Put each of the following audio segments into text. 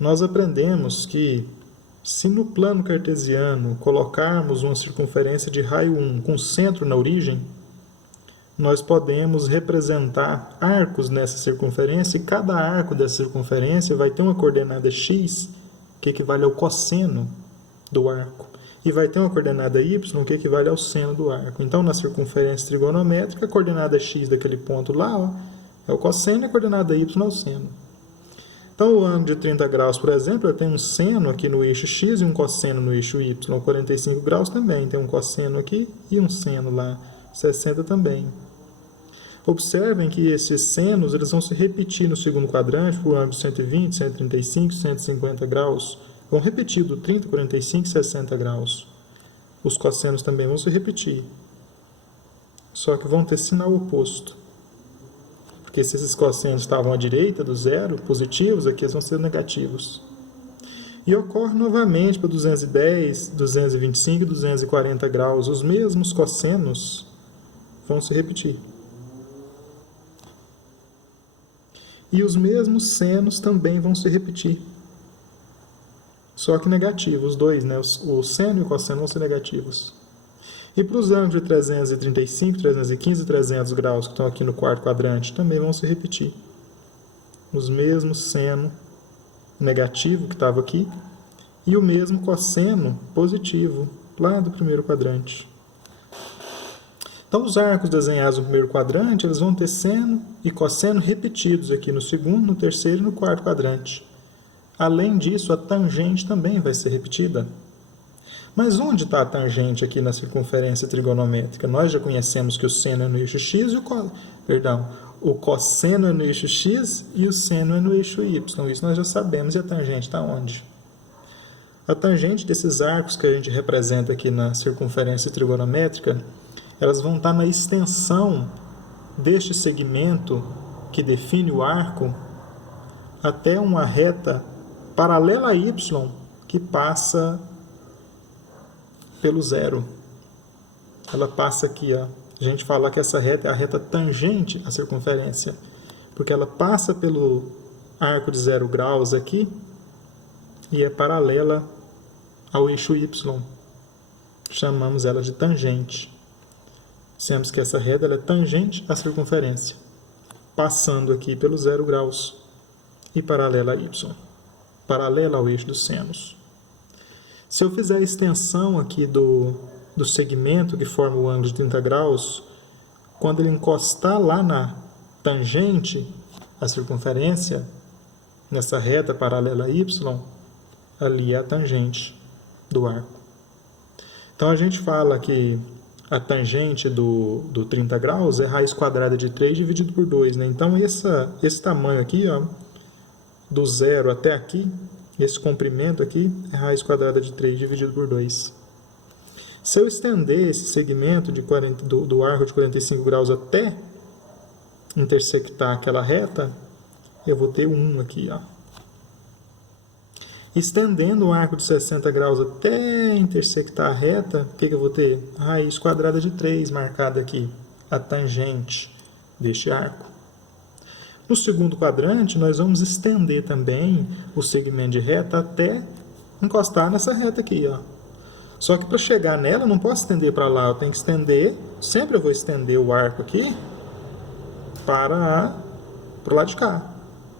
nós aprendemos que, se no plano cartesiano colocarmos uma circunferência de raio 1 com centro na origem, nós podemos representar arcos nessa circunferência, e cada arco dessa circunferência vai ter uma coordenada x, que equivale ao cosseno do arco, e vai ter uma coordenada y, que equivale ao seno do arco. Então, na circunferência trigonométrica, a coordenada x daquele ponto lá é o cosseno, e a coordenada y é o seno. Então, o ângulo de 30 graus, por exemplo, tem um seno aqui no eixo x e um cosseno no eixo y. 45 graus também tem um cosseno aqui e um seno lá. 60 também. Observem que esses senos eles vão se repetir no segundo quadrante por ângulo 120, 135, 150 graus. Vão repetir do 30, 45 e 60 graus. Os cossenos também vão se repetir. Só que vão ter sinal oposto. Porque se esses cossenos estavam à direita do zero, positivos, aqui eles vão ser negativos. E ocorre novamente para 210, 225 e 240 graus. Os mesmos cossenos vão se repetir. E os mesmos senos também vão se repetir. Só que negativos, os dois, né? O seno e o cosseno vão ser negativos. E para os ângulos de 335, 315 e 300 graus, que estão aqui no quarto quadrante, também vão se repetir. Os mesmos seno negativo, que estava aqui, e o mesmo cosseno positivo, lá do primeiro quadrante. Então, os arcos desenhados no primeiro quadrante, eles vão ter seno e cosseno repetidos aqui no segundo, no terceiro e no quarto quadrante. Além disso, a tangente também vai ser repetida. Mas onde está a tangente aqui na circunferência trigonométrica? Nós já conhecemos que o seno é no eixo x e o cosseno é no eixo x e o seno é no eixo y. Isso nós já sabemos. E a tangente está onde? A tangente desses arcos que a gente representa aqui na circunferência trigonométrica, elas vão estar na extensão deste segmento que define o arco até uma reta paralela a y que passa pelo zero. Ela passa aqui, ó. A gente fala que essa reta é a reta tangente à circunferência, porque ela passa pelo arco de 0 graus aqui e é paralela ao eixo y. Chamamos ela de tangente. Dissemos que essa reta ela é tangente à circunferência, passando aqui pelo 0 graus e paralela a y, paralela ao eixo dos senos. Se eu fizer a extensão aqui do segmento que forma o ângulo de 30 graus, quando ele encostar lá na tangente à circunferência, nessa reta paralela a y, ali é a tangente do arco. Então, a gente fala que a tangente do 30 graus é raiz quadrada de 3 dividido por 2. Né? Então, esse tamanho aqui, ó, do zero até aqui, esse comprimento aqui, é raiz quadrada de 3 dividido por 2. Se eu estender esse segmento do arco de 45 graus até intersectar aquela reta, eu vou ter 1 aqui, ó. Estendendo o arco de 60 graus até intersectar a reta, o que eu vou ter? Raiz quadrada de 3 marcada aqui, a tangente deste arco. No segundo quadrante, nós vamos estender também o segmento de reta até encostar nessa reta aqui, ó. Só que para chegar nela, eu não posso estender para lá, eu tenho que estender, sempre eu vou estender o arco aqui para o lado de cá,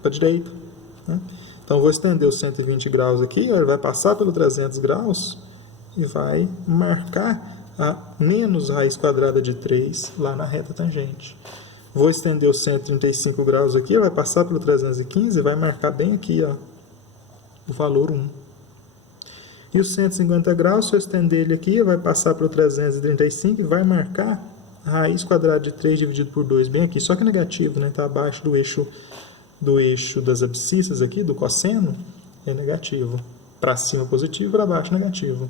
para a direita, né? Então, eu vou estender os 120 graus aqui, ó, ele vai passar pelo 300 graus e vai marcar a menos raiz quadrada de 3 lá na reta tangente. Vou estender os 135 graus aqui, vai passar pelo 315 e vai marcar bem aqui, ó, o valor 1. E os 150 graus, se eu estender ele aqui, vai passar pelo 335 e vai marcar a raiz quadrada de 3 dividido por 2 bem aqui. Só que é negativo, né? Está abaixo do eixo das abscissas aqui, do cosseno, é negativo. Para cima positivo, para baixo negativo.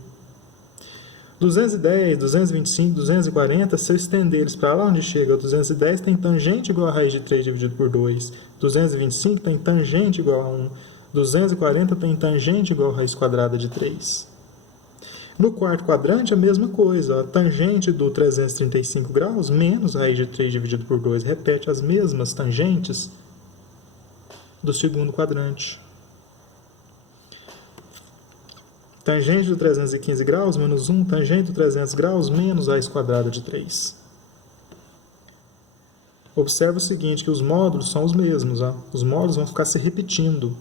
210, 225, 240, se eu estender eles para lá onde chega, o 210 tem tangente igual a raiz de 3 dividido por 2. 225 tem tangente igual a 1. 240 tem tangente igual a raiz quadrada de 3. No quarto quadrante, a mesma coisa. A tangente do 335 graus menos a raiz de 3 dividido por 2. Repete as mesmas tangentes do segundo quadrante. Tangente do 315 graus menos 1, tangente do 300 graus menos raiz quadrada de 3. Observa o seguinte, que os módulos são os mesmos. Ó. Os módulos vão ficar se repetindo.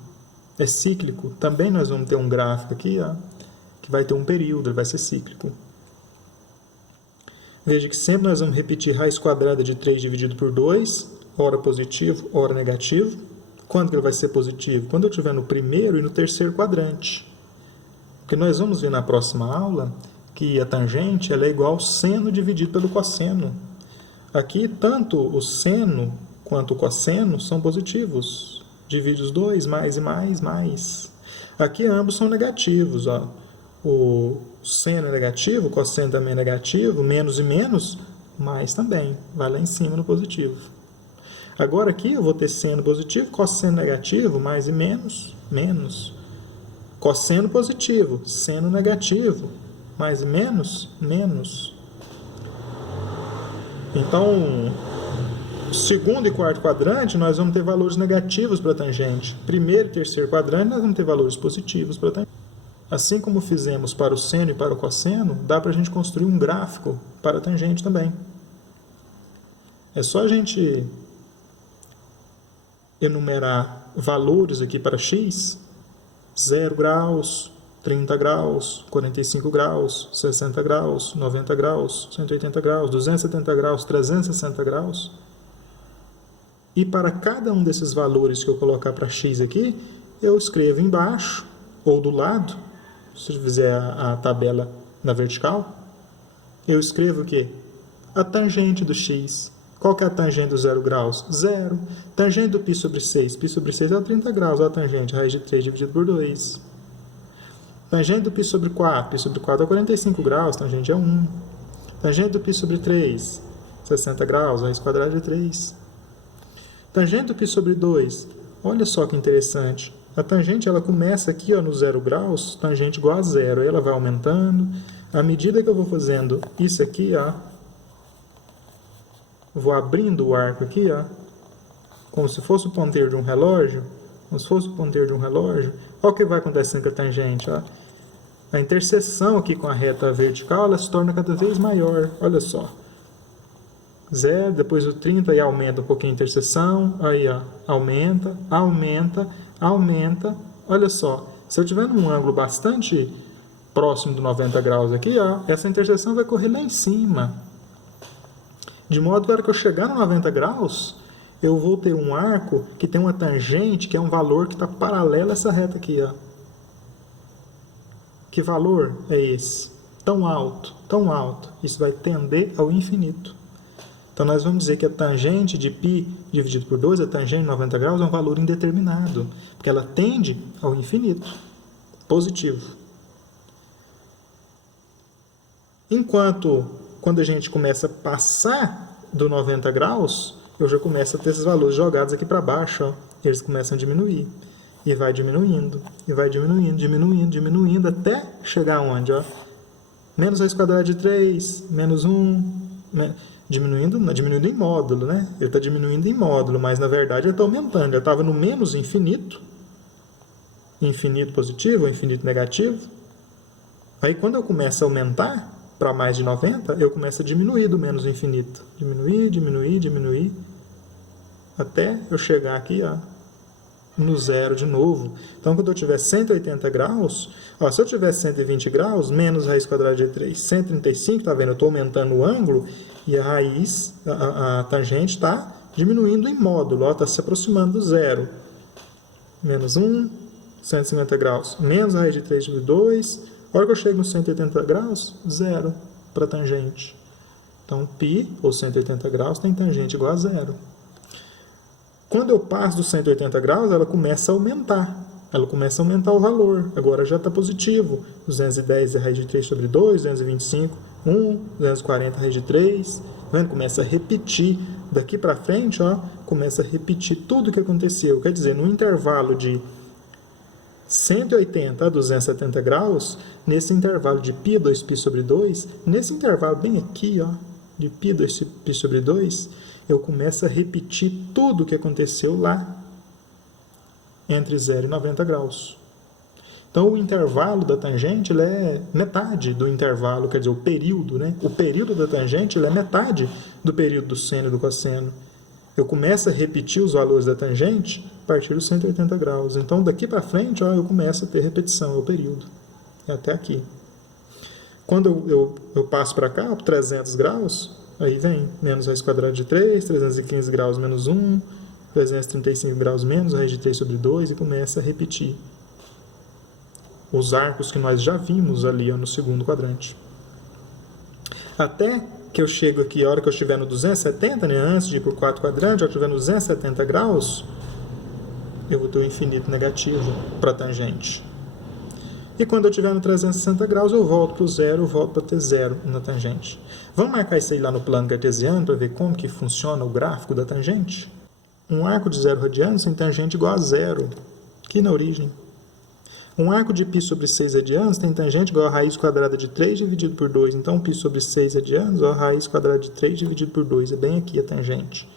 É cíclico. Também nós vamos ter um gráfico aqui, ó, que vai ter um período, ele vai ser cíclico. Veja que sempre nós vamos repetir raiz quadrada de 3 dividido por 2, ora positivo, ora negativo. Quando que ele vai ser positivo? Quando eu estiver no primeiro e no terceiro quadrante. Porque nós vamos ver na próxima aula que a tangente ela é igual ao seno dividido pelo cosseno. Aqui, tanto o seno quanto o cosseno são positivos. Divide os dois, mais e mais, mais. Aqui ambos são negativos. Ó. O seno é negativo, o cosseno também é negativo, menos e menos, mais também. Vai lá em cima no positivo. Agora aqui eu vou ter seno positivo, cosseno negativo, mais e menos, menos. Cosseno positivo, seno negativo, mais e menos, menos. Então, segundo e quarto quadrante, nós vamos ter valores negativos para a tangente. Primeiro e terceiro quadrante, nós vamos ter valores positivos para a tangente. Assim como fizemos para o seno e para o cosseno, dá para a gente construir um gráfico para a tangente também. É só a gente enumerar valores aqui para x, 0 graus, 30 graus, 45 graus, 60 graus, 90 graus, 180 graus, 270 graus, 360 graus. E para cada um desses valores que eu colocar para x aqui, eu escrevo embaixo ou do lado, se eu fizer a tabela na vertical, eu escrevo o quê? A tangente do x. Qual que é a tangente do 0 graus? 0. Tangente do π sobre 6. Π sobre 6 é 30 graus. Olha a tangente, raiz de 3 dividido por 2. Tangente do π sobre 4. Π sobre 4 é 45 graus. Tangente é 1. Tangente do π sobre 3. 60 graus. Raiz quadrada de 3. Tangente do π sobre 2. Olha só que interessante. A tangente ela começa aqui ó, no 0 graus. Tangente igual a 0. Aí ela vai aumentando. À medida que eu vou fazendo isso aqui, ó, vou abrindo o arco aqui, ó, como se fosse o ponteiro de um relógio. Como se fosse o ponteiro de um relógio. Olha o que vai acontecendo com a tangente. Ó. A interseção aqui com a reta vertical ela se torna cada vez maior. Olha só. 0, depois o 30 e aumenta um pouquinho a interseção. Aí, ó, aumenta, aumenta, aumenta. Olha só. Se eu tiver num ângulo bastante próximo do 90 graus aqui, ó, essa interseção vai correr lá em cima. De modo que, na hora que eu chegar no 90 graus, eu vou ter um arco que tem uma tangente, que é um valor que está paralelo a essa reta aqui. Ó. Que valor é esse? Tão alto, tão alto. Isso vai tender ao infinito. Então, nós vamos dizer que a tangente de π dividido por 2, a tangente de 90 graus, é um valor indeterminado, porque ela tende ao infinito, positivo. Enquanto, quando a gente começa a passar do 90 graus, eu já começo a ter esses valores jogados aqui para baixo. Ó. Eles começam a diminuir. E vai diminuindo. E vai diminuindo, diminuindo, diminuindo, até chegar aonde? Ó? Menos raiz quadrada de 3, menos 1. Diminuindo em módulo, né? Ele está diminuindo em módulo, mas na verdade ele está aumentando. Ele estava no menos infinito. Infinito positivo, infinito negativo. Aí quando eu começo a aumentar para mais de 90, eu começo a diminuir do menos infinito. Diminuir, diminuir, diminuir, até eu chegar aqui ó, no zero de novo. Então, quando eu tiver 180 graus, ó, se eu tiver 120 graus, menos raiz quadrada de 3, 135, tá vendo? Eu estou aumentando o ângulo e a raiz, a tangente está diminuindo em módulo, está se aproximando do zero. Menos 1, 150 graus, menos a raiz de 3 sobre 2. A hora que eu chego nos 180 graus, zero para a tangente. Então, π, ou 180 graus, tem tangente igual a zero. Quando eu passo dos 180 graus, ela começa a aumentar. Ela começa a aumentar o valor. Agora já está positivo. 210 é raiz de 3 sobre 2, 225, 1, 240 raiz de 3. Tá vendo? Começa a repetir. Daqui para frente, ó, começa a repetir tudo o que aconteceu. Quer dizer, no intervalo de 180 a 270 graus, nesse intervalo de π, 2π sobre 2, nesse intervalo bem aqui, ó, de π, 2π sobre 2, eu começo a repetir tudo o que aconteceu lá, entre 0 e 90 graus. Então, o intervalo da tangente ele é metade do intervalo, quer dizer, o período, né? O período da tangente ele é metade do período do seno e do cosseno. Eu começo a repetir os valores da tangente a partir dos 180 graus. Então, daqui para frente, ó, eu começo a ter repetição, é o período. É até aqui. Quando eu passo para cá, 300 graus, aí vem menos raiz quadrada de 3, 315 graus menos 1, 335 graus menos raiz de 3 sobre 2, e começa a repetir os arcos que nós já vimos ali ó, no segundo quadrante. Até que eu chego aqui, a hora que eu estiver no 270, né, antes de ir para o quarto quadrante, a hora que eu estiver no 270 graus, eu vou ter o infinito negativo para a tangente. E quando eu estiver no 360 graus, eu volto para o zero, eu volto para ter zero na tangente. Vamos marcar isso aí lá no plano cartesiano para ver como que funciona o gráfico da tangente? Um arco de 0 radianos tem tangente igual a zero, aqui na origem. Um arco de π sobre 6 radianos tem tangente igual a raiz quadrada de 3 dividido por 2. Então, π sobre 6 radianos igual a raiz quadrada de 3 dividido por 2. É bem aqui a tangente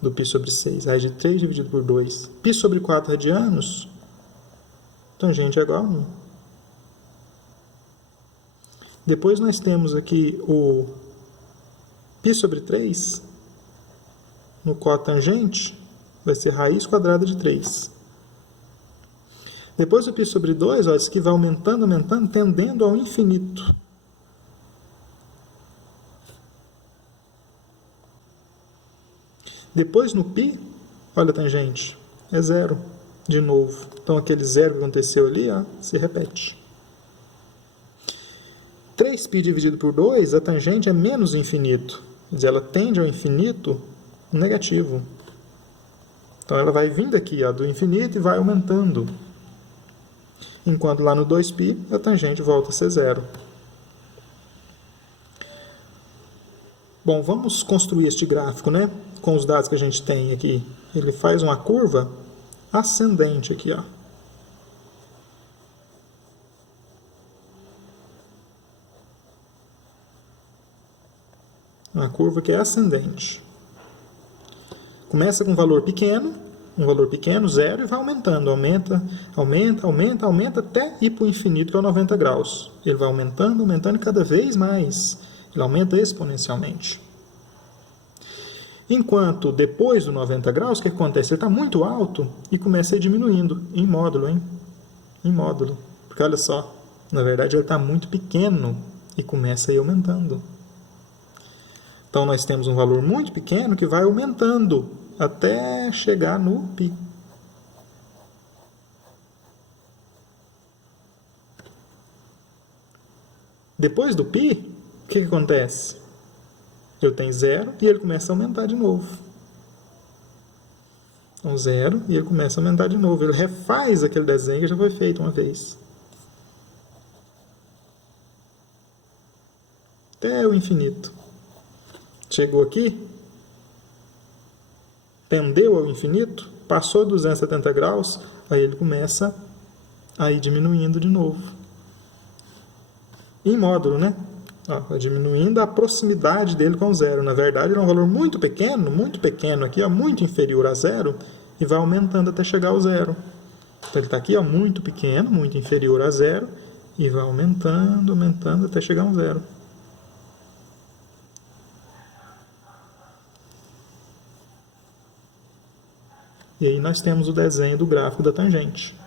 do π sobre 6. Raiz de 3 dividido por 2. π sobre 4 radianos, tangente é igual a 1. Depois nós temos aqui o π sobre 3, no cotangente, vai ser raiz quadrada de 3. Depois o π sobre 2, ó, isso aqui vai aumentando, aumentando, tendendo ao infinito. Depois no π, olha a tangente, é zero de novo. Então aquele zero que aconteceu ali, ó, se repete. 3π dividido por 2, a tangente é menos infinito. Quer dizer, ela tende ao infinito negativo. Então ela vai vindo aqui ó, do infinito e vai aumentando. Enquanto lá no 2π, a tangente volta a ser zero. Bom, vamos construir este gráfico, né? Com os dados que a gente tem aqui. Ele faz uma curva ascendente aqui, ó. Uma curva que é ascendente. Começa com um valor pequeno, zero, e vai aumentando. Aumenta, aumenta, aumenta, aumenta, até ir para o infinito, que é o 90 graus. Ele vai aumentando, aumentando, e cada vez mais. Ele aumenta exponencialmente. Enquanto depois do 90 graus, o que acontece? Ele está muito alto e começa a ir diminuindo, em módulo, hein? Em módulo. Porque olha só, na verdade ele está muito pequeno e começa a ir aumentando. Então, nós temos um valor muito pequeno que vai aumentando até chegar no π. Depois do π, o que acontece? Eu tenho zero e ele começa a aumentar de novo. Então, zero e ele começa a aumentar de novo. Ele refaz aquele desenho que já foi feito uma vez. Até o infinito. Chegou aqui, tendeu ao infinito, passou 270 graus, aí ele começa a ir diminuindo de novo. Em módulo, né? Ó, vai diminuindo a proximidade dele com zero. Na verdade, ele é um valor muito pequeno aqui, ó, muito inferior a zero, e vai aumentando até chegar ao zero. Então, ele está aqui, ó, muito pequeno, muito inferior a zero, e vai aumentando, aumentando até chegar a um zero. E aí nós temos o desenho do gráfico da tangente.